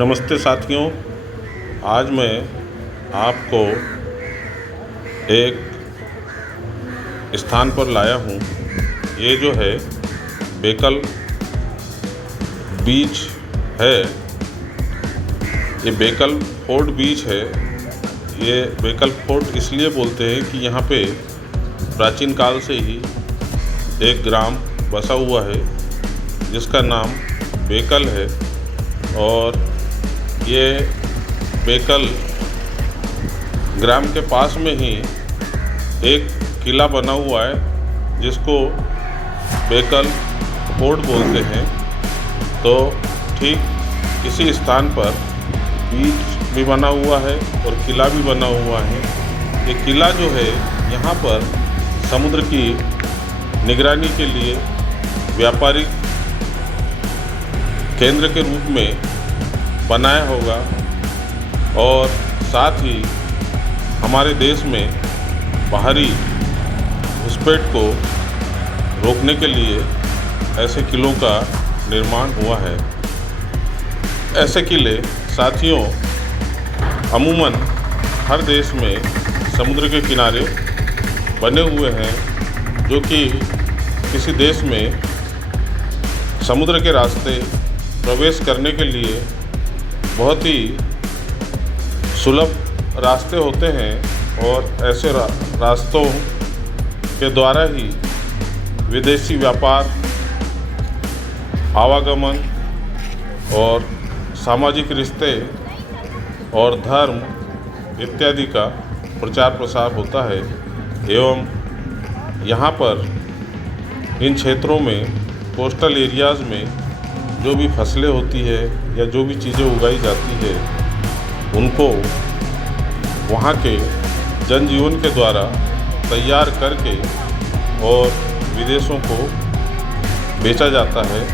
नमस्ते साथियों। आज मैं आपको एक स्थान पर लाया हूँ। ये जो है बेकल बीच है। ये बेकल फोर्ट बीच है। ये बेकल फोर्ट इसलिए बोलते हैं कि यहाँ पे प्राचीन काल से ही एक ग्राम बसा हुआ है जिसका नाम बेकल है। और ये बेकल ग्राम के पास में ही एक किला बना हुआ है जिसको बेकल फोर्ट बोलते हैं। तो ठीक इसी स्थान पर बीच भी बना हुआ है और किला भी बना हुआ है। ये किला जो है यहाँ पर समुद्र की निगरानी के लिए व्यापारिक केंद्र के रूप में बनाया होगा और साथ ही हमारे देश में बाहरी घुसपैठ को रोकने के लिए ऐसे किलों का निर्माण हुआ है। ऐसे किले साथियों अमूमन हर देश में समुद्र के किनारे बने हुए हैं, जो कि किसी देश में समुद्र के रास्ते प्रवेश करने के लिए बहुत ही सुलभ रास्ते होते हैं। और ऐसे रास्तों के द्वारा ही विदेशी व्यापार, आवागमन और सामाजिक रिश्ते और धर्म इत्यादि का प्रचार प्रसार होता है। एवं यहाँ पर इन क्षेत्रों में कोस्टल एरियाज़ में जो भी फसलें होती है या जो भी चीज़ें उगाई जाती है उनको वहाँ के जनजीवन के द्वारा तैयार करके और विदेशों को बेचा जाता है।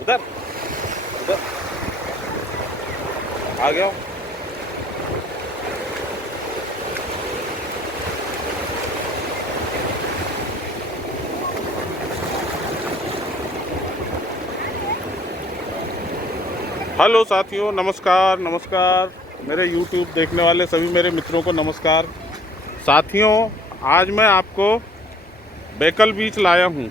उधर उधर आ गया हूँ। हेलो साथियों, नमस्कार नमस्कार। मेरे YouTube देखने वाले सभी मेरे मित्रों को नमस्कार। साथियों, आज मैं आपको बेकल बीच लाया हूँ।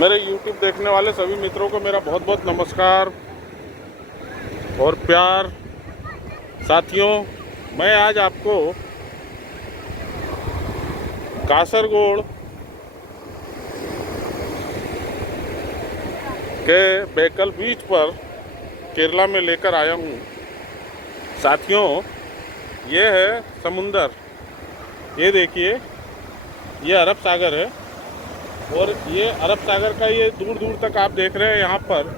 मेरे YouTube देखने वाले सभी मित्रों को मेरा बहुत बहुत नमस्कार और प्यार। साथियों, मैं आज आपको कासरगोड के बेकल बीच पर केरला में लेकर आया हूँ। साथियों, ये है समुंदर, ये देखिए, ये अरब सागर है और ये अरब सागर का ये दूर दूर तक आप देख रहे हैं यहाँ पर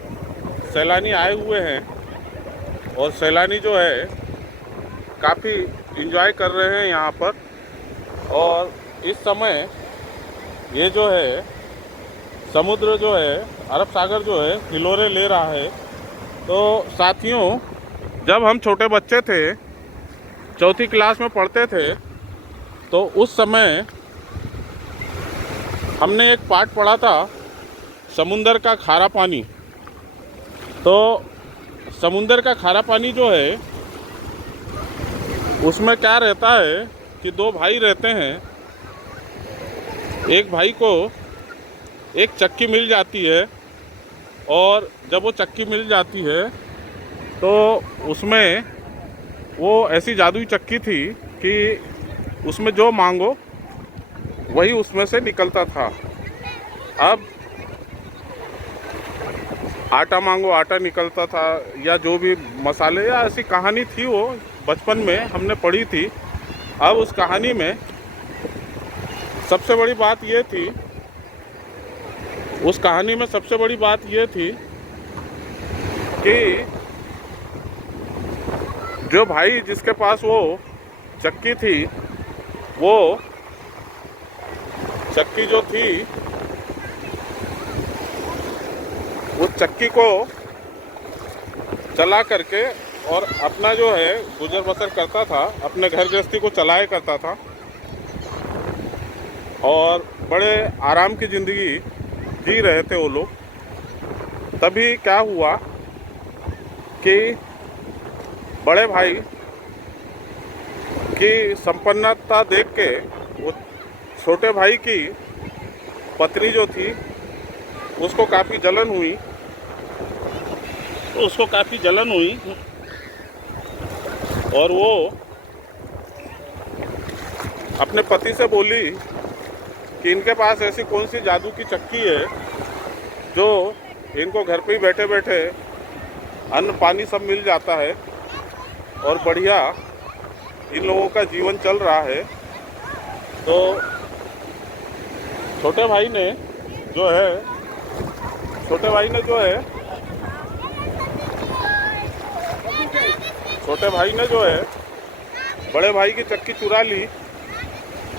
सैलानी आए हुए हैं और सैलानी जो है काफ़ी एंजॉय कर रहे हैं यहाँ पर। और इस समय ये जो है समुद्र जो है, अरब सागर जो है हिलोरे ले रहा है। तो साथियों, जब हम छोटे बच्चे थे, चौथी क्लास में पढ़ते थे, तो उस समय हमने एक पाठ पढ़ा था समुंदर का खारा पानी। तो समुंदर का खारा पानी जो है उसमें क्या रहता है कि दो भाई रहते हैं। एक भाई को एक चक्की मिल जाती है और जब वो चक्की मिल जाती है तो उसमें वो ऐसी जादुई चक्की थी कि उसमें जो मांगो वही उसमें से निकलता था। अब आटा मांगो आटा निकलता था, या जो भी मसाले, या ऐसी कहानी थी, वो बचपन में हमने पढ़ी थी। अब उस कहानी में सबसे बड़ी बात ये थी, उस कहानी में सबसे बड़ी बात ये थी कि जो भाई जिसके पास वो चक्की थी, वो चक्की जो थी उस चक्की को चला करके और अपना जो है गुजर बसर करता था, अपने घर गृहस्थी को चलाया करता था और बड़े आराम की ज़िंदगी जी रहे थे वो लोग। तभी क्या हुआ कि बड़े भाई की संपन्नता देख के वो छोटे भाई की पत्नी जो थी उसको काफ़ी जलन हुई और वो अपने पति से बोली कि इनके पास ऐसी कौन सी जादू की चक्की है जो इनको घर पे ही बैठे बैठे अन्न पानी सब मिल जाता है और बढ़िया इन लोगों का जीवन चल रहा है। तो छोटे भाई ने जो है बड़े भाई की चक्की चुरा ली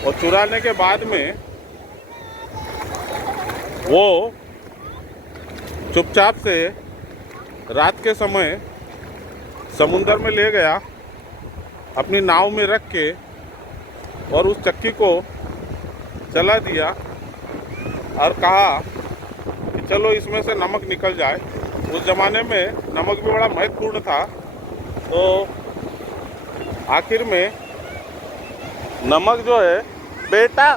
और चुराने के बाद में वो चुपचाप से रात के समय समुंदर में ले गया, अपनी नाव में रख के, और उस चक्की को चला दिया और कहा कि चलो इसमें से नमक निकल जाए। उस ज़माने में नमक भी बड़ा महत्वपूर्ण था। तो आखिर में नमक जो है, बेटा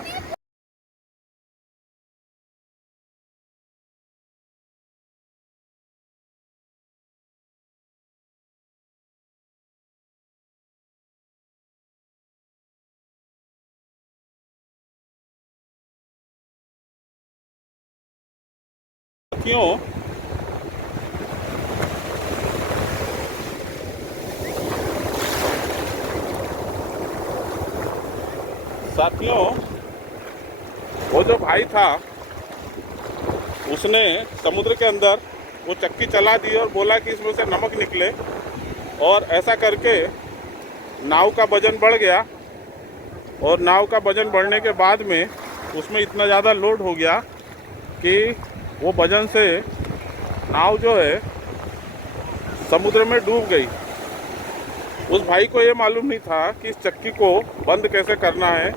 साथियों, वो जो भाई था उसने समुद्र के अंदर वो चक्की चला दी और बोला कि इसमें से नमक निकले, और ऐसा करके नाव का वजन बढ़ गया। और नाव का वजन बढ़ने के बाद में उसमें इतना ज़्यादा लोड हो गया कि वो वजन से नाव जो है समुद्र में डूब गई। उस भाई को ये मालूम नहीं था कि इस चक्की को बंद कैसे करना है।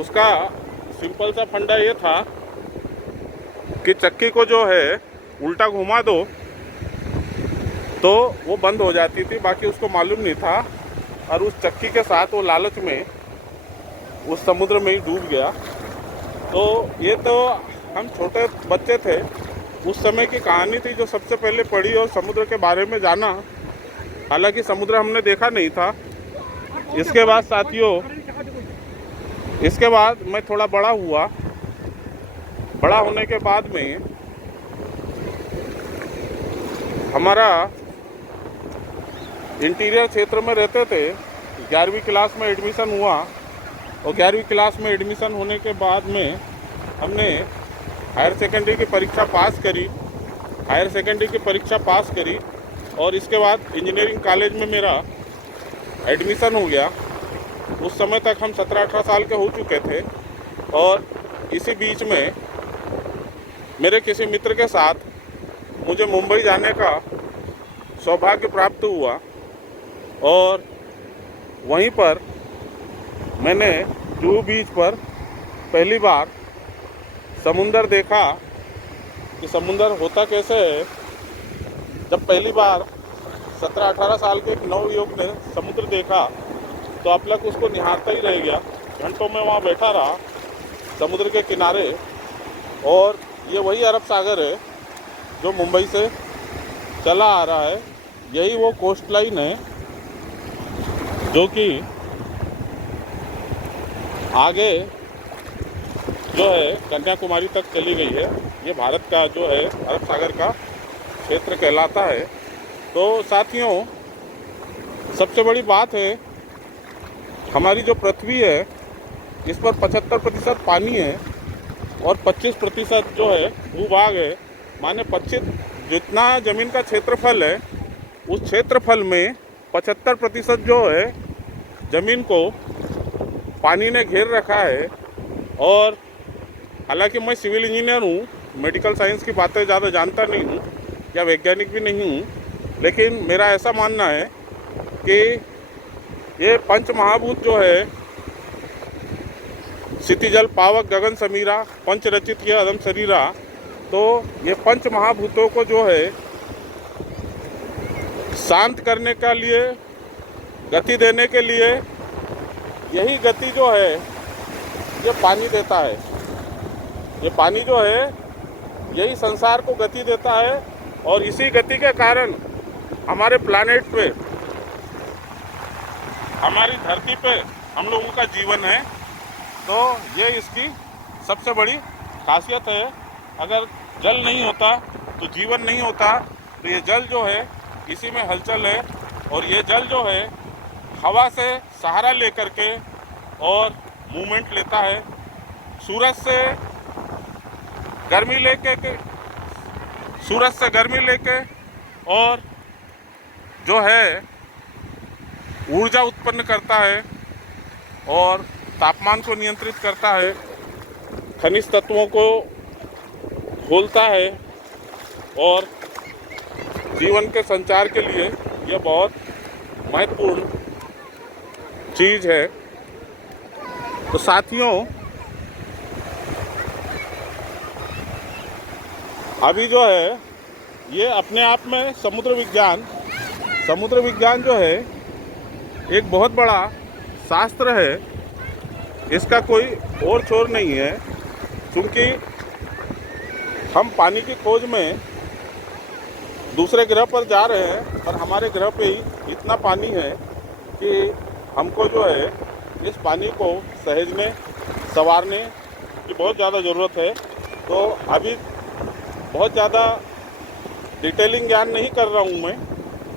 उसका सिंपल सा फंडा ये था कि चक्की को जो है उल्टा घुमा दो तो वो बंद हो जाती थी, बाकी उसको मालूम नहीं था। और उस चक्की के साथ वो लालच में उस समुद्र में ही डूब गया। तो ये तो हम छोटे बच्चे थे, उस समय की कहानी थी जो सबसे पहले पढ़ी और समुद्र के बारे में जाना। हालांकि समुद्र हमने देखा नहीं था। इसके बाद साथियों, इसके बाद मैं थोड़ा बड़ा हुआ। बड़ा होने के बाद में हमारा इंटीरियर क्षेत्र में रहते थे। 11वीं क्लास में एडमिशन हुआ और 11वीं क्लास में एडमिशन होने के बाद में हमने हायर सेकेंडरी की परीक्षा पास करी। हायर सेकेंडरी की परीक्षा पास करी और इसके बाद इंजीनियरिंग कॉलेज में मेरा एडमिशन हो गया। उस समय तक हम 17-18 साल के हो चुके थे और इसी बीच में मेरे किसी मित्र के साथ मुझे मुंबई जाने का सौभाग्य प्राप्त हुआ और वहीं पर मैंने जुहू बीच पर पहली बार समुंदर देखा कि समुंदर होता कैसे है। जब पहली बार 17-18 साल के एक नवयुवक ने समुद्र देखा तो अब तक उसको निहारता ही रह गया। घंटों में वहाँ बैठा रहा समुद्र के किनारे। और ये वही अरब सागर है जो मुंबई से चला आ रहा है। यही वो कोस्ट लाइन है जो कि आगे जो है कन्याकुमारी तक चली गई है। ये भारत का जो है अरब सागर का क्षेत्र कहलाता है। तो साथियों, सबसे बड़ी बात है हमारी जो पृथ्वी है इस पर 75% पानी है और 25% जो है भूभाग है। माने 25 जितना ज़मीन का क्षेत्रफल है उस क्षेत्रफल में 75% जो है ज़मीन को पानी ने घेर रखा है। और हालांकि मैं सिविल इंजीनियर हूँ, मेडिकल साइंस की बातें ज़्यादा जानता नहीं हूँ या वैज्ञानिक भी नहीं हूँ, लेकिन मेरा ऐसा मानना है कि ये पंच महाभूत जो है क्षिति जल पावक गगन समीरा पंच रचित ये अदम शरीरा, तो ये पंच महाभूतों को जो है शांत करने के लिए, गति देने के लिए, यही गति जो है ये पानी देता है। ये पानी जो है यही संसार को गति देता है और इसी गति के कारण हमारे प्लानेट पे, हमारी धरती पे हम लोगों का जीवन है। तो ये इसकी सबसे बड़ी खासियत है। अगर जल नहीं होता तो जीवन नहीं होता। तो ये जल जो है इसी में हलचल है और ये जल जो है हवा से सहारा लेकर के और मूवमेंट लेता है। सूरज से गर्मी लेके और जो है ऊर्जा उत्पन्न करता है और तापमान को नियंत्रित करता है, खनिज तत्वों को खोलता है और जीवन के संचार के लिए यह बहुत महत्वपूर्ण चीज़ है। तो साथियों, अभी जो है ये अपने आप में समुद्र विज्ञान जो है एक बहुत बड़ा शास्त्र है। इसका कोई और छोर नहीं है, क्योंकि हम पानी की खोज में दूसरे ग्रह पर जा रहे हैं और हमारे ग्रह पे ही इतना पानी है कि हमको जो है इस पानी को सहेजने, संवारने की बहुत ज़्यादा ज़रूरत है। तो अभी बहुत ज़्यादा डिटेलिंग ज्ञान नहीं कर रहा हूँ मैं।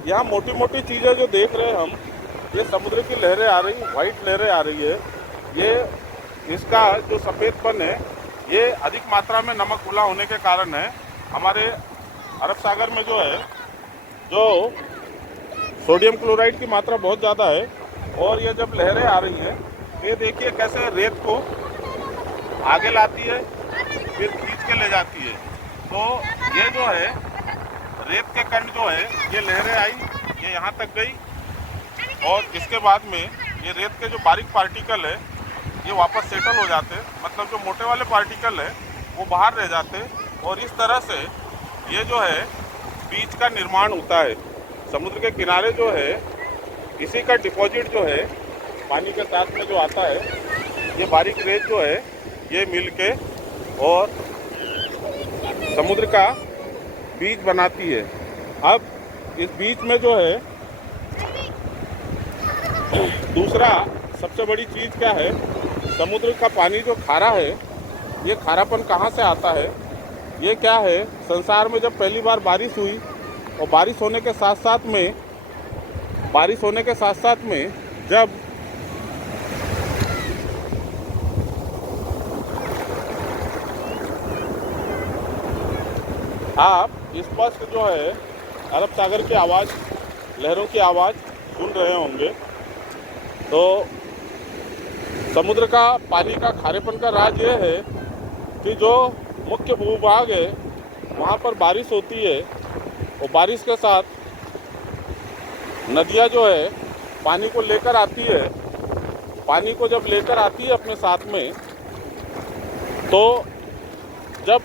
यहाँ मोटी मोटी चीज़ें जो देख रहे हैं हम, ये समुद्र की लहरें आ रही, वाइट लहरें आ रही है। ये इसका जो सफ़ेदपन है ये अधिक मात्रा में नमक घुला होने के कारण है। हमारे अरब सागर में जो है जो सोडियम क्लोराइड की मात्रा बहुत ज़्यादा है और ये जब लहरें आ रही हैं ये देखिए कैसे रेत को आगे लाती है फिर खींच के ले जाती है। तो ये जो है रेत के कण जो है ये लहरें आई, ये यहाँ तक गई और इसके बाद में ये रेत के जो बारीक पार्टिकल है ये वापस सेटल हो जाते, मतलब जो मोटे वाले पार्टिकल है वो बाहर रह जाते और इस तरह से ये जो है बीच का निर्माण होता है। समुद्र के किनारे जो है इसी का डिपॉजिट जो है पानी के साथ में जो आता है, ये बारीक रेत जो है ये मिल के और समुद्र का बीज बनाती है। अब इस बीज में जो है दूसरा सबसे बड़ी चीज़ क्या है, समुद्र का पानी जो खारा है, ये खारापन कहाँ से आता है, ये क्या है, संसार में जब पहली बार बारिश हुई और बारिश होने के साथ साथ में जब आप स्पष्ट जो है अरब सागर की आवाज़, लहरों की आवाज़ सुन रहे होंगे। तो समुद्र का पानी का खारेपन का राज ये है कि जो मुख्य भूभाग है वहाँ पर बारिश होती है, और बारिश के साथ नदियाँ जो है पानी को लेकर आती है। पानी को जब लेकर आती है अपने साथ में, तो जब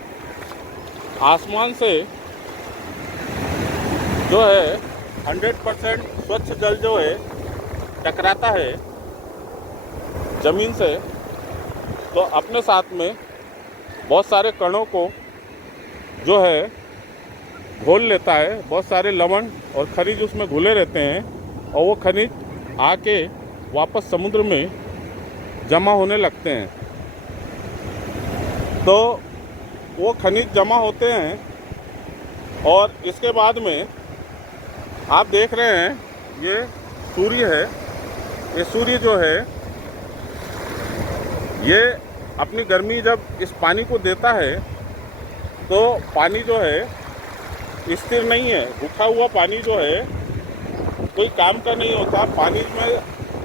आसमान से जो है 100% स्वच्छ जल जो है टकराता है ज़मीन से, तो अपने साथ में बहुत सारे कणों को जो है घोल लेता है। बहुत सारे लवण और खनिज उसमें घुले रहते हैं, और वो खनिज आके वापस समुद्र में जमा होने लगते हैं। तो वो खनिज जमा होते हैं, और इसके बाद में आप देख रहे हैं ये सूर्य है। ये सूर्य जो है ये अपनी गर्मी जब इस पानी को देता है, तो पानी जो है स्थिर नहीं है। उठा हुआ पानी जो है कोई काम का नहीं होता। पानी में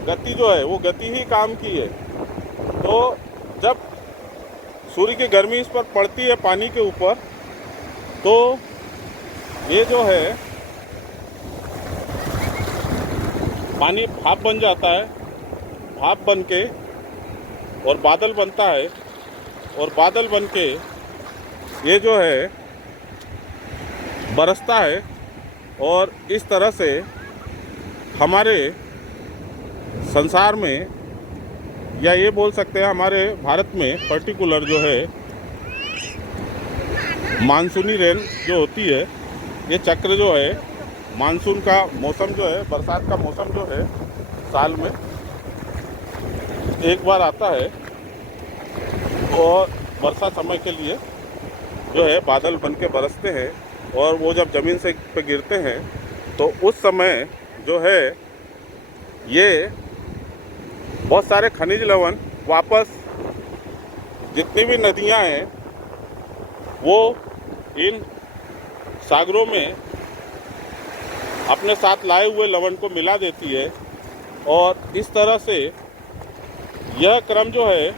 गति जो है वो गति ही काम की है। तो जब सूर्य की गर्मी इस पर पड़ती है पानी के ऊपर, तो ये जो है पानी भाप बन जाता है। भाप बन के और बादल बनता है, और बादल बन के ये जो है बरसता है। और इस तरह से हमारे संसार में, या ये बोल सकते हैं हमारे भारत में पर्टिकुलर जो है मानसूनी रेन जो होती है, ये चक्र जो है मानसून का मौसम जो है, बरसात का मौसम जो है साल में एक बार आता है। और वर्षा समय के लिए जो है बादल बन के बरसते हैं, और वो जब ज़मीन से पे गिरते हैं तो उस समय जो है ये बहुत सारे खनिज लवण वापस जितनी भी नदियां हैं वो इन सागरों में अपने साथ लाए हुए लवण को मिला देती है। और इस तरह से यह क्रम जो है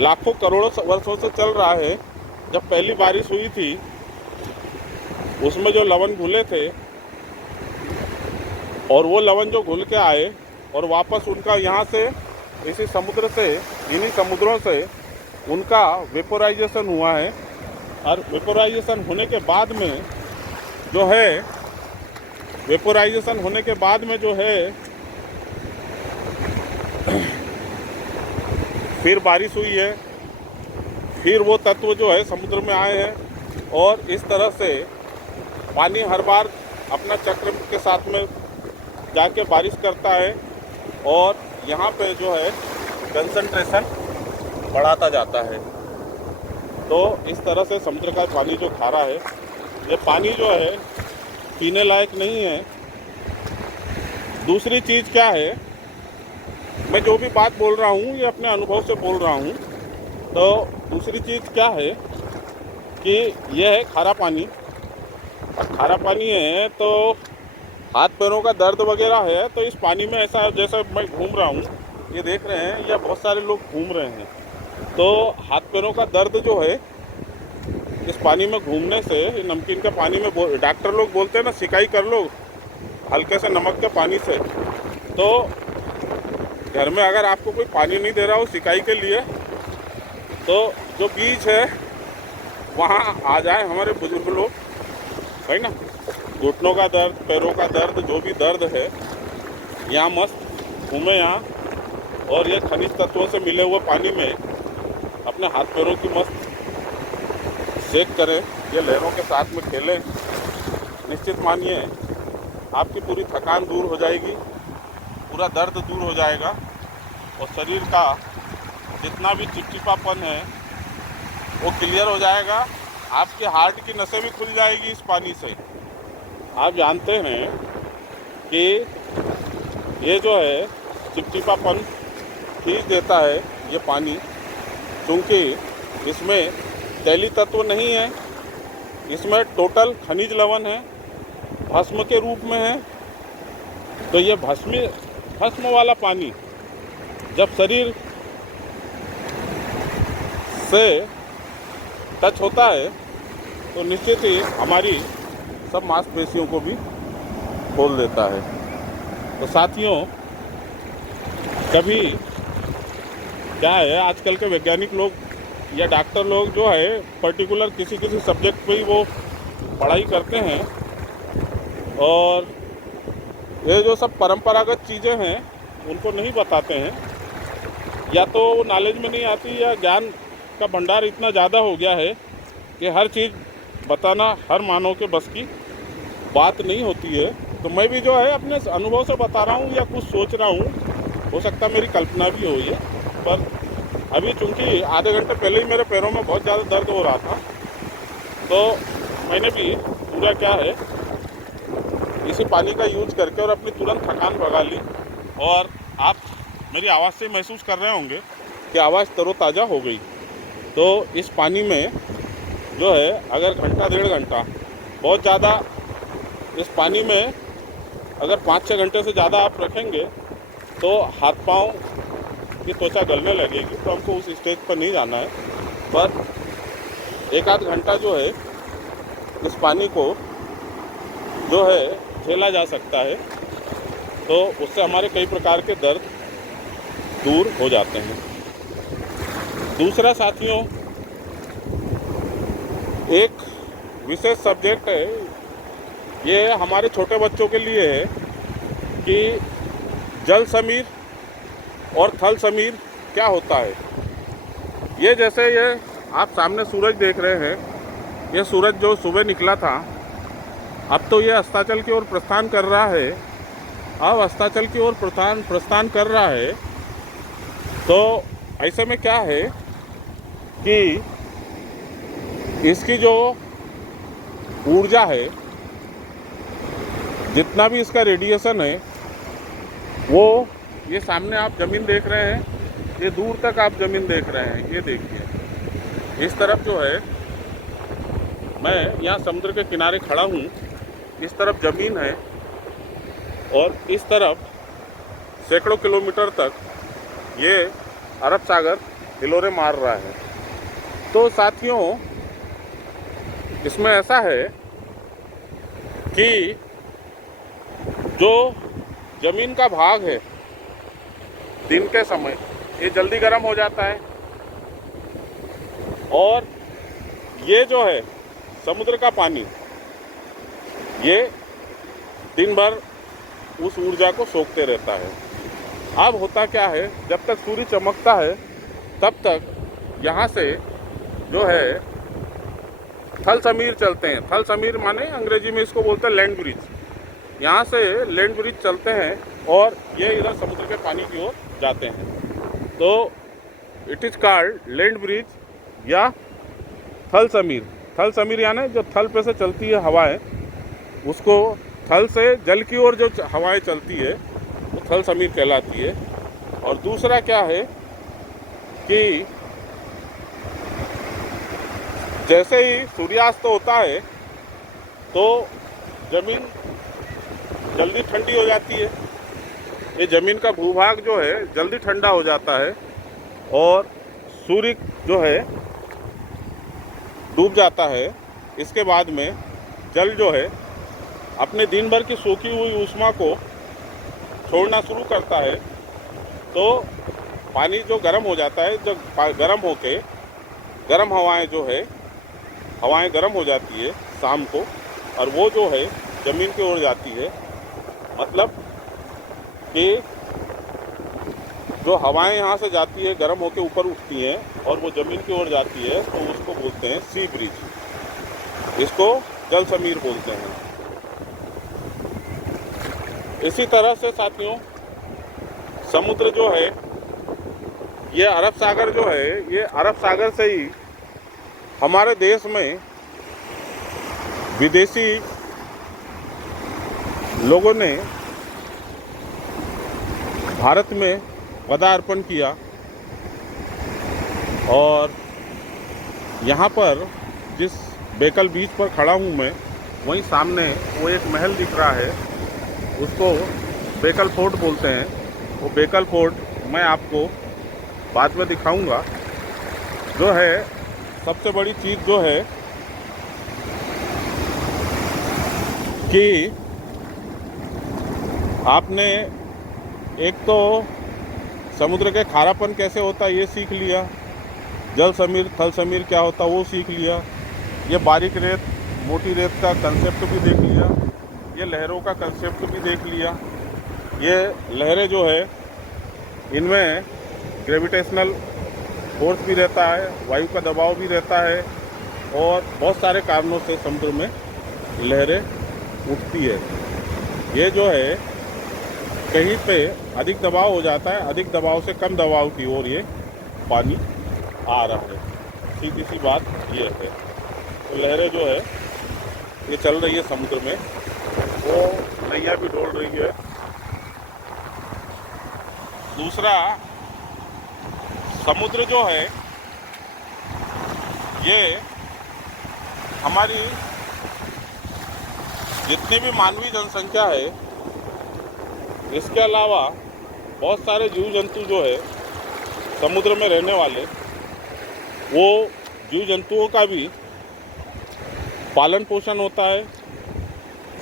लाखों करोड़ों वर्षों से चल रहा है। जब पहली बारिश हुई थी उसमें जो लवण घुले थे, और वो लवण जो घुल के आए और वापस उनका यहाँ से इसी समुद्र से, इन्हीं समुद्रों से उनका वेपोराइजेशन हुआ है। और वेपोराइजेशन होने के बाद में जो है, वेपोराइजेशन होने के बाद में जो है फिर बारिश हुई है, फिर वो तत्व जो है समुद्र में आए हैं, और इस तरह से पानी हर बार अपना चक्र के साथ में जाके बारिश करता है, और यहाँ पे जो है कंसंट्रेशन बढ़ाता जाता है। तो इस तरह से समुद्र का पानी जो खारा है, ये पानी जो है पीने लायक नहीं है। दूसरी चीज़ क्या है, मैं जो भी बात बोल रहा हूँ ये अपने अनुभव से बोल रहा हूँ। तो दूसरी चीज़ क्या है कि यह है खारा पानी। और खारा पानी है तो हाथ पैरों का दर्द वगैरह है, तो इस पानी में ऐसा जैसे मैं घूम रहा हूँ, ये देख रहे हैं, या बहुत सारे लोग घूम रहे हैं, तो हाथ पैरों का दर्द जो है इस पानी में घूमने से, नमकीन के पानी में डॉक्टर लोग बोलते हैं ना, सिकाई कर लो हल्के से नमक के पानी से। तो घर में अगर आपको कोई पानी नहीं दे रहा हो सिकाई के लिए, तो जो बीच है वहाँ आ जाए हमारे बुजुर्ग लोग, है ना। घुटनों का दर्द, पैरों का दर्द, जो भी दर्द है, यहाँ मस्त घूमें यहाँ, और ये खनिज तत्वों से मिले हुए पानी में अपने हाथ पैरों की मस्त सेक करें, ये लहरों के साथ में खेलें। निश्चित मानिए आपकी पूरी थकान दूर हो जाएगी, पूरा दर्द दूर हो जाएगा, और शरीर का जितना भी चिपचिपापन है वो क्लियर हो जाएगा। आपके हार्ट की नसें भी खुल जाएगी इस पानी से। आप जानते हैं कि ये जो है चिपचिपापन खींच देता है ये पानी, क्योंकि इसमें तैलीय तत्व नहीं है, इसमें टोटल खनिज लवण है, भस्म के रूप में है। तो ये भस्म वाला पानी जब शरीर से टच होता है तो निश्चित ही हमारी सब मांसपेशियों को भी खोल देता है। तो साथियों, कभी क्या है, आजकल के वैज्ञानिक लोग या डॉक्टर लोग जो है पर्टिकुलर किसी सब्जेक्ट पे ही वो पढ़ाई करते हैं, और ये जो सब परंपरागत चीज़ें हैं उनको नहीं बताते हैं, या तो नॉलेज में नहीं आती, या ज्ञान का भंडार इतना ज़्यादा हो गया है कि हर चीज़ बताना हर मानव के बस की बात नहीं होती है। तो मैं भी जो है अपने अनुभव से बता रहा हूँ या कुछ सोच रहा हूँ, हो सकता है मेरी कल्पना भी हो ये, पर अभी चूँकि आधे घंटे पहले ही मेरे पैरों में बहुत ज़्यादा दर्द हो रहा था, तो मैंने भी पूरा क्या है इसी पानी का यूज करके और अपनी तुरंत थकान भगा ली। और आप मेरी आवाज़ से महसूस कर रहे होंगे कि आवाज़ तरोताज़ा हो गई। तो इस पानी में जो है अगर घंटा 1.5 घंटा बहुत ज़्यादा, इस पानी में अगर 5-6 घंटे से ज़्यादा आप रखेंगे तो हाथ पाँव की त्वचा गलने लगेगी। तो हमको उस स्टेज पर नहीं जाना है, पर 1-आध घंटा जो है इस पानी को जो है झेला जा सकता है, तो उससे हमारे कई प्रकार के दर्द दूर हो जाते हैं। दूसरा साथियों, एक विशेष सब्जेक्ट है, ये हमारे छोटे बच्चों के लिए है कि जल समीर और थल समीर क्या होता है। ये जैसे ये आप सामने सूरज देख रहे हैं, ये सूरज जो सुबह निकला था, अब तो ये अस्ताचल की ओर प्रस्थान कर रहा है। अब अस्ताचल की ओर प्रस्थान कर रहा है, तो ऐसे में क्या है कि इसकी जो ऊर्जा है, जितना भी इसका रेडिएशन है, वो ये सामने आप ज़मीन देख रहे हैं, ये दूर तक आप ज़मीन देख रहे हैं, ये देखिए। इस तरफ जो है, मैं यहाँ समुद्र के किनारे खड़ा हूँ, इस तरफ ज़मीन है और इस तरफ सैकड़ों किलोमीटर तक ये अरब सागर हिलोरे मार रहा है। तो साथियों, इसमें ऐसा है कि जो ज़मीन का भाग है दिन के समय, ये जल्दी गर्म हो जाता है, और ये जो है समुद्र का पानी, ये दिन भर उस ऊर्जा को सोखते रहता है। अब होता क्या है, जब तक सूर्य चमकता है तब तक यहाँ से जो है थल समीर चलते हैं। थल समीर माने अंग्रेजी में इसको बोलते हैं लैंड ब्रिज। यहाँ से लैंड ब्रिज चलते हैं और ये इधर समुद्र के पानी की ओर जाते हैं। तो it is called land bridge या थल समीर। थल समीर यानी जो थल पे से चलती है हवाएं, उसको थल से जल की ओर जो हवाएं चलती है वो थल समीर कहलाती है। और दूसरा क्या है कि जैसे ही सूर्यास्त होता है तो ज़मीन जल्दी ठंडी हो जाती है। ये ज़मीन का भूभाग जो है जल्दी ठंडा हो जाता है और सूर्य जो है डूब जाता है। इसके बाद में जल जो है अपने दिन भर की सोखी हुई ऊष्मा को छोड़ना शुरू करता है। तो पानी जो गर्म हो जाता है, जब गर्म होके गर्म हवाएं जो है, हवाएं गर्म हो जाती है शाम को, और वो जो है ज़मीन की ओर जाती है। मतलब कि जो हवाएं यहाँ से जाती है गर्म होके ऊपर उठती हैं और वो ज़मीन की ओर जाती है, तो उसको बोलते हैं सी ब्रिज, इसको जल समीर बोलते हैं। इसी तरह से साथियों, समुद्र जो है, ये अरब सागर जो है, ये अरब सागर से ही हमारे देश में विदेशी लोगों ने भारत में पदार्पण किया और यहाँ पर जिस बेकल बीच पर खड़ा हूँ मैं, वहीं सामने वो एक महल दिख रहा है, उसको बेकल फोर्ट बोलते हैं। वो बेकल फोर्ट मैं आपको बाद में दिखाऊंगा। जो है सबसे बड़ी चीज़ जो है कि आपने एक तो समुद्र के खारापन कैसे होता है ये सीख लिया, जल समीर थल समीर क्या होता है वो सीख लिया, ये बारीक रेत मोटी रेत का कंसेप्ट भी देख लिया, ये लहरों का कंसेप्ट भी देख लिया। ये लहरें जो है इनमें ग्रेविटेशनल फोर्स भी रहता है, वायु का दबाव भी रहता है, और बहुत सारे कारणों से समुद्र में लहरें उठती है। ये जो है कहीं पे अधिक दबाव हो जाता है, अधिक दबाव से कम दबाव की ओर ये पानी आ रहा है, सीधी सी बात ये है। तो लहरें जो है ये चल रही है समुद्र में, वो नैया भी डोल रही है। दूसरा, समुद्र जो है ये हमारी जितनी भी मानवीय जनसंख्या है, इसके अलावा बहुत सारे जीव जंतु जो है समुद्र में रहने वाले, वो जीव जंतुओं का भी पालन पोषण होता है,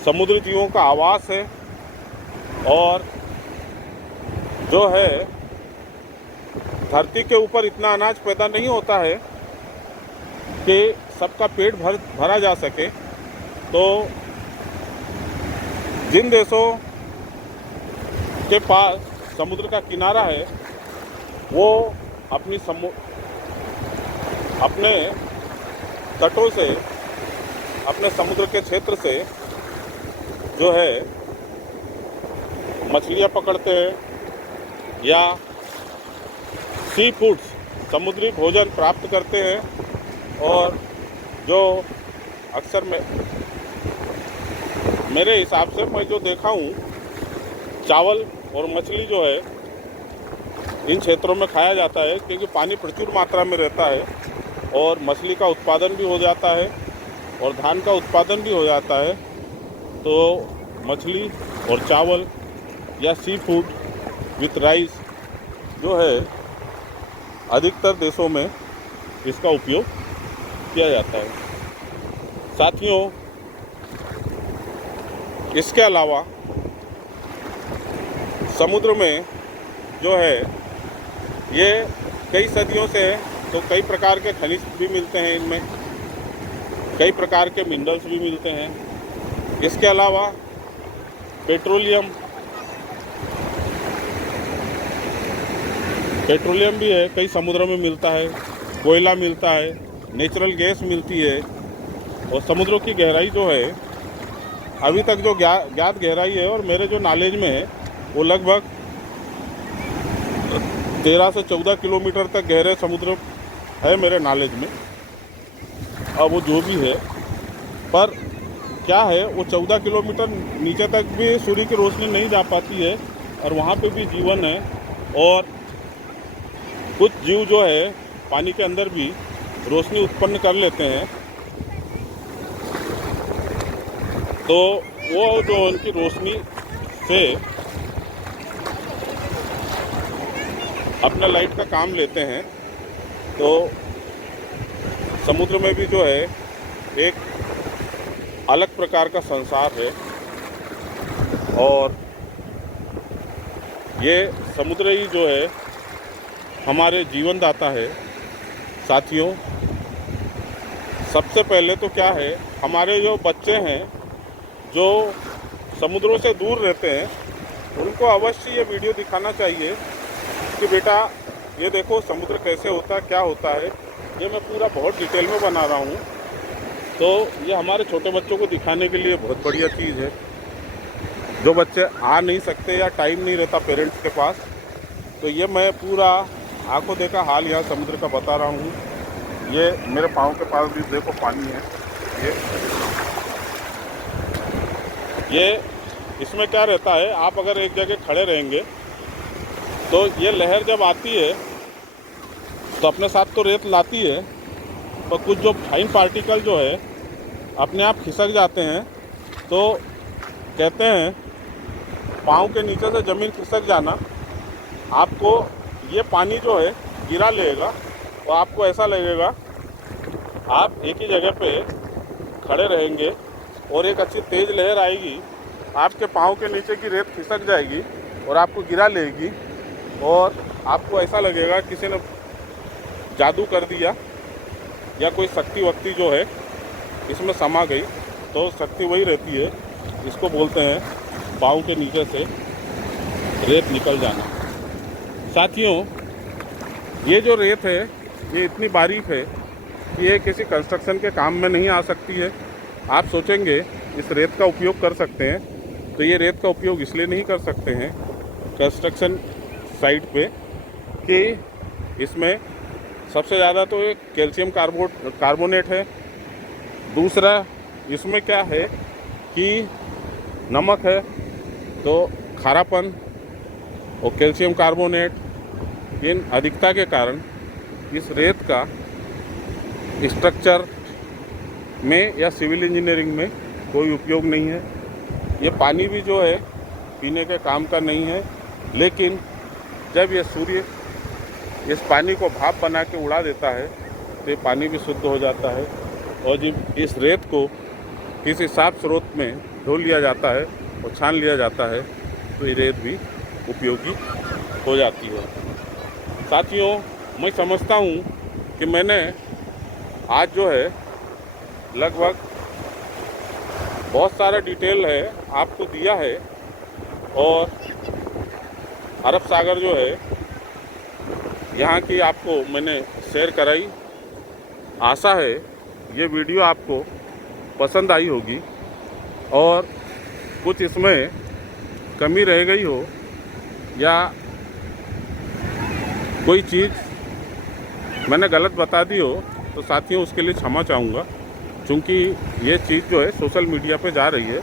समुद्र जीवों का आवास है, और जो है धरती के ऊपर इतना अनाज पैदा नहीं होता है कि सबका पेट भरा जा सके। तो जिन देशों के पास समुद्र का किनारा है वो अपने तटों से, अपने समुद्र के क्षेत्र से जो है मछलियाँ पकड़ते हैं या सी फूड्स समुद्री भोजन प्राप्त करते हैं। और जो अक्सर मेरे हिसाब से मैं जो देखा हूँ, चावल और मछली जो है इन क्षेत्रों में खाया जाता है, क्योंकि पानी प्रचुर मात्रा में रहता है और मछली का उत्पादन भी हो जाता है और धान का उत्पादन भी हो जाता है। तो मछली और चावल या सी फूड विथ राइस जो है अधिकतर देशों में इसका उपयोग किया जाता है। साथियों, इसके अलावा समुद्र में जो है ये कई सदियों से तो कई प्रकार के खनिज भी मिलते हैं, इनमें कई प्रकार के मिनरल्स भी मिलते हैं। इसके अलावा पेट्रोलियम भी है, कई समुद्रों में मिलता है, कोयला मिलता है, नेचुरल गैस मिलती है। और समुद्रों की गहराई जो है अभी तक जो ज्ञात गहराई है और मेरे जो नॉलेज में है वो लगभग 13 से 14 किलोमीटर तक गहरे समुद्र है मेरे नॉलेज में। अब वो जो भी है, पर क्या है वो 14 किलोमीटर नीचे तक भी सूर्य की रोशनी नहीं जा पाती है और वहाँ पे भी जीवन है। और कुछ जीव जो है पानी के अंदर भी रोशनी उत्पन्न कर लेते हैं, तो वो जो उनकी रोशनी से अपना लाइट का काम लेते हैं। तो समुद्र में भी जो है एक अलग प्रकार का संसार है और ये समुद्र ही जो है हमारे जीवनदाता है। साथियों, सबसे पहले तो क्या है, हमारे जो बच्चे हैं जो समुद्रों से दूर रहते हैं उनको अवश्य ये वीडियो दिखाना चाहिए कि बेटा ये देखो समुद्र कैसे होता है, क्या होता है। ये मैं पूरा बहुत डिटेल में बना रहा हूँ, तो ये हमारे छोटे बच्चों को दिखाने के लिए बहुत बढ़िया चीज़ है। जो बच्चे आ नहीं सकते या टाइम नहीं रहता पेरेंट्स के पास, तो ये मैं पूरा आंखों देखा हाल यहाँ समुद्र का बता रहा हूँ। ये मेरे पाँव के पास भी देखो पानी है। ये इसमें क्या रहता है, आप अगर एक जगह खड़े रहेंगे तो ये लहर जब आती है तो अपने साथ तो रेत लाती है, पर कुछ जो फाइन पार्टिकल जो है अपने आप खिसक जाते हैं। तो कहते हैं पाँव के नीचे से ज़मीन खिसक जाना, आपको ये पानी जो है गिरा लेगा और आपको ऐसा लगेगा आप एक ही जगह पे खड़े रहेंगे और एक अच्छी तेज़ लहर आएगी, आपके पाँव के नीचे की रेत खिसक जाएगी और आपको गिरा लेगी और आपको ऐसा लगेगा किसी ने जादू कर दिया या कोई शक्ति वक्ति जो है इसमें समा गई। तो शक्ति वही रहती है, इसको बोलते हैं पाँव के नीचे से रेत निकल जाना। साथियों, ये जो रेत है ये इतनी बारीक है कि ये किसी कंस्ट्रक्शन के काम में नहीं आ सकती है। आप सोचेंगे इस रेत का उपयोग कर सकते हैं, तो ये रेत का उपयोग इसलिए नहीं कर सकते हैं कंस्ट्रक्शन साइट पे कि इसमें सबसे ज़्यादा तो एक कैल्शियम कार्बोनेट है, दूसरा इसमें क्या है कि नमक है, तो खारापन और कैल्शियम कार्बोनेट इन अधिकता के कारण इस रेत का स्ट्रक्चर में या सिविल इंजीनियरिंग में कोई उपयोग नहीं है। ये पानी भी जो है पीने के काम का नहीं है, लेकिन जब ये सूर्य इस पानी को भाप बना के उड़ा देता है तो ये पानी भी शुद्ध हो जाता है और जब इस रेत को किसी साफ स्रोत में धो लिया जाता है और छान लिया जाता है तो ये रेत भी उपयोगी हो जाती है। साथियों, मैं समझता हूँ कि मैंने आज जो है लगभग बहुत सारा डिटेल है आपको दिया है और अरब सागर जो है यहाँ की आपको मैंने शेयर कराई। आशा है ये वीडियो आपको पसंद आई होगी और कुछ इसमें कमी रह गई हो या कोई चीज़ मैंने गलत बता दी हो तो साथियों उसके लिए क्षमा चाहूँगा, क्योंकि ये चीज़ जो है सोशल मीडिया पे जा रही है।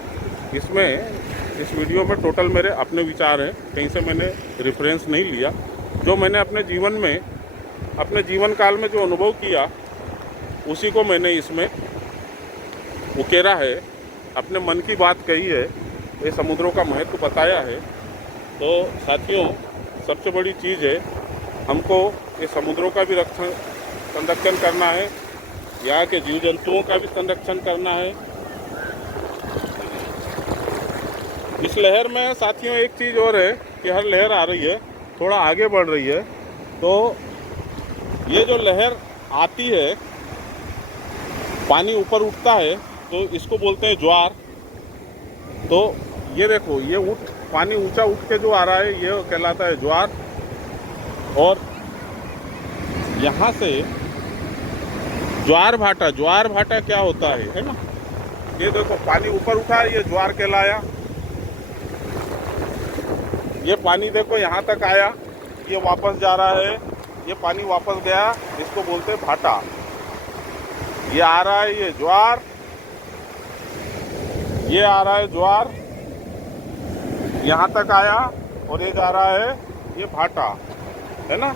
इसमें इस वीडियो में टोटल मेरे अपने विचार हैं, कहीं से मैंने रेफरेंस नहीं लिया। जो मैंने अपने जीवन में अपने जीवन काल में जो अनुभव किया उसी को मैंने इसमें उकेरा है, अपने मन की बात कही है, ये समुद्रों का महत्व बताया है। तो साथियों, सबसे बड़ी चीज़ है हमको ये समुद्रों का भी संरक्षण करना है, यहाँ के जीव जंतुओं का भी संरक्षण करना है। इस लहर में साथियों एक चीज़ और है कि हर लहर आ रही है, थोड़ा आगे बढ़ रही है, तो ये जो लहर आती है पानी ऊपर उठता है तो इसको बोलते हैं ज्वार। तो ये देखो, ये पानी ऊंचा उठ के जो आ रहा है ये कहलाता है ज्वार। और यहाँ से ज्वार भाटा क्या होता है ना, ये देखो पानी ऊपर उठा है, ये ज्वार कहलाया। ये पानी देखो यहाँ तक आया, ये वापस जा रहा है, ये पानी वापस गया, इसको बोलते हैं भाटा। ये आ रहा है ये ज्वार, ये आ रहा है ज्वार, यहाँ तक आया और ये जा रहा है ये भाटा, है ना।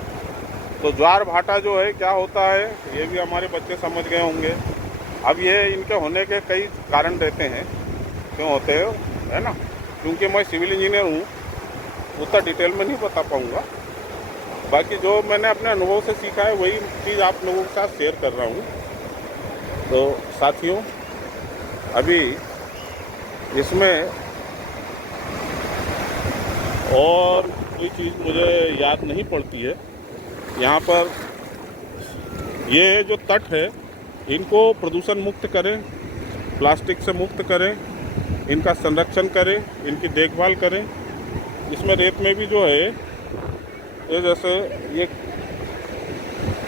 तो ज्वार भाटा जो है क्या होता है ये भी हमारे बच्चे समझ गए होंगे। अब ये इनके होने के कई कारण रहते हैं, क्यों होते हैं, है ना। क्योंकि मैं सिविल इंजीनियर हूँ, उतना डिटेल में नहीं बता पाऊँगा। बाकी जो मैंने अपने अनुभव से सीखा है वही चीज़ आप लोगों के साथ शेयर कर रहा हूँ। तो साथियों, अभी इसमें और कोई चीज़ मुझे याद नहीं पड़ती है। यहाँ पर ये जो तट है इनको प्रदूषण मुक्त करें, प्लास्टिक से मुक्त करें, इनका संरक्षण करें, इनकी देखभाल करें। इसमें रेत में भी जो है ये जैसे ये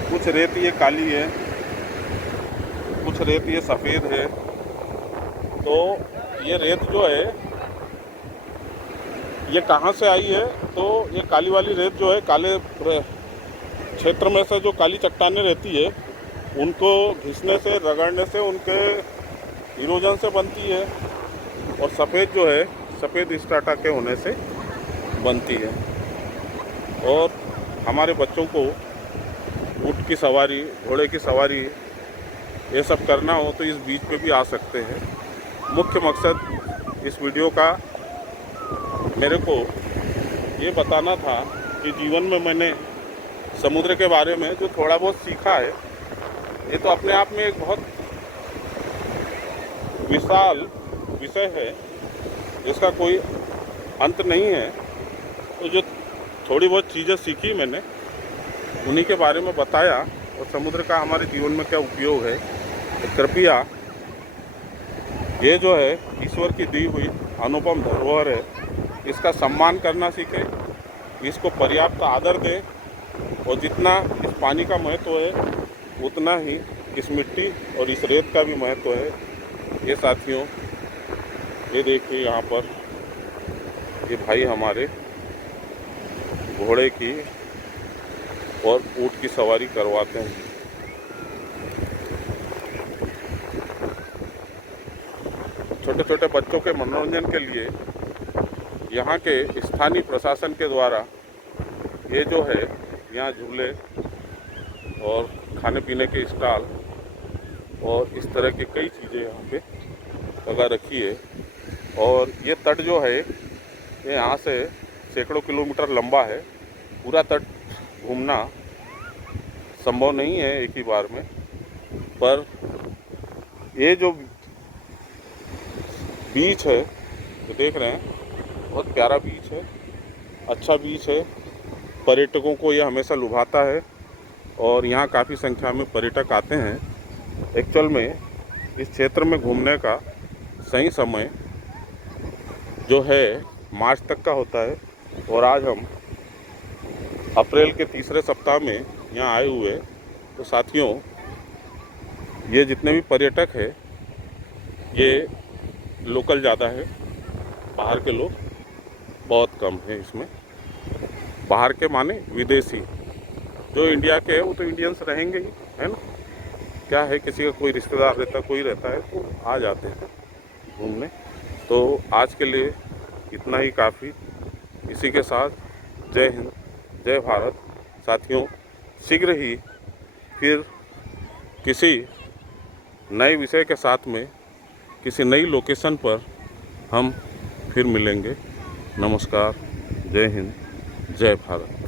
कुछ रेत ये काली है, कुछ रेत ये सफ़ेद है। तो ये रेत जो है ये कहाँ से आई है, तो ये काली वाली रेत जो है काले क्षेत्र में से जो काली चट्टानें रहती है उनको घिसने से, रगड़ने से, उनके इरोजन से बनती है। और सफ़ेद जो है सफ़ेद स्ट्राटा के होने से बनती है। और हमारे बच्चों को ऊँट की सवारी, घोड़े की सवारी ये सब करना हो तो इस बीच पे भी आ सकते हैं। मुख्य मकसद इस वीडियो का मेरे को ये बताना था कि जीवन में मैंने समुद्र के बारे में जो थोड़ा बहुत सीखा है, ये तो अपने आप में एक बहुत विशाल विषय है, इसका कोई अंत नहीं है। तो जो थोड़ी बहुत चीज़ें सीखी मैंने, उन्हीं के बारे में बताया, और समुद्र का हमारे जीवन में क्या उपयोग है। तो कृपया ये जो है ईश्वर की दी हुई अनुपम धरोहर है, इसका सम्मान करना सीखें, इसको पर्याप्त आदर दें, और जितना इस पानी का महत्व है उतना ही इस मिट्टी और इस रेत का भी महत्व है। ये साथियों, ये देखिए यहाँ पर ये भाई हमारे घोड़े की और ऊँट की सवारी करवाते हैं। छोटे छोटे बच्चों के मनोरंजन के लिए यहाँ के स्थानीय प्रशासन के द्वारा ये जो है यहाँ झूले और खाने पीने के स्टॉल और इस तरह की कई चीज़ें यहाँ पे लगा रखी है। और ये तट जो है ये यहाँ से सैकड़ों किलोमीटर लंबा है। पूरा तट घूमना संभव नहीं है एक ही बार में, पर ये जो बीच है जो देख रहे हैं, बहुत प्यारा बीच है, अच्छा बीच है। पर्यटकों को ये हमेशा लुभाता है और यहाँ काफ़ी संख्या में पर्यटक आते हैं। एक्चुअल में इस क्षेत्र में घूमने का सही समय जो है मार्च तक का होता है, और आज हम अप्रैल के तीसरे सप्ताह में यहाँ आए हुए। तो साथियों, ये जितने भी पर्यटक हैं ये लोकल ज़्यादा है, बाहर के लोग बहुत कम हैं इसमें। बाहर के माने विदेशी, जो इंडिया के हैं वो तो इंडियंस रहेंगे ही, है ना। क्या है, किसी का कोई रिश्तेदार रहता है, कोई रहता है तो आ जाते हैं घूमने। तो आज के लिए इतना ही काफ़ी। इसी के साथ जय हिंद, जय भारत। साथियों, शीघ्र ही फिर किसी नए विषय के साथ में किसी नई लोकेशन पर हम फिर मिलेंगे। नमस्कार, जय हिंद, जय भारत।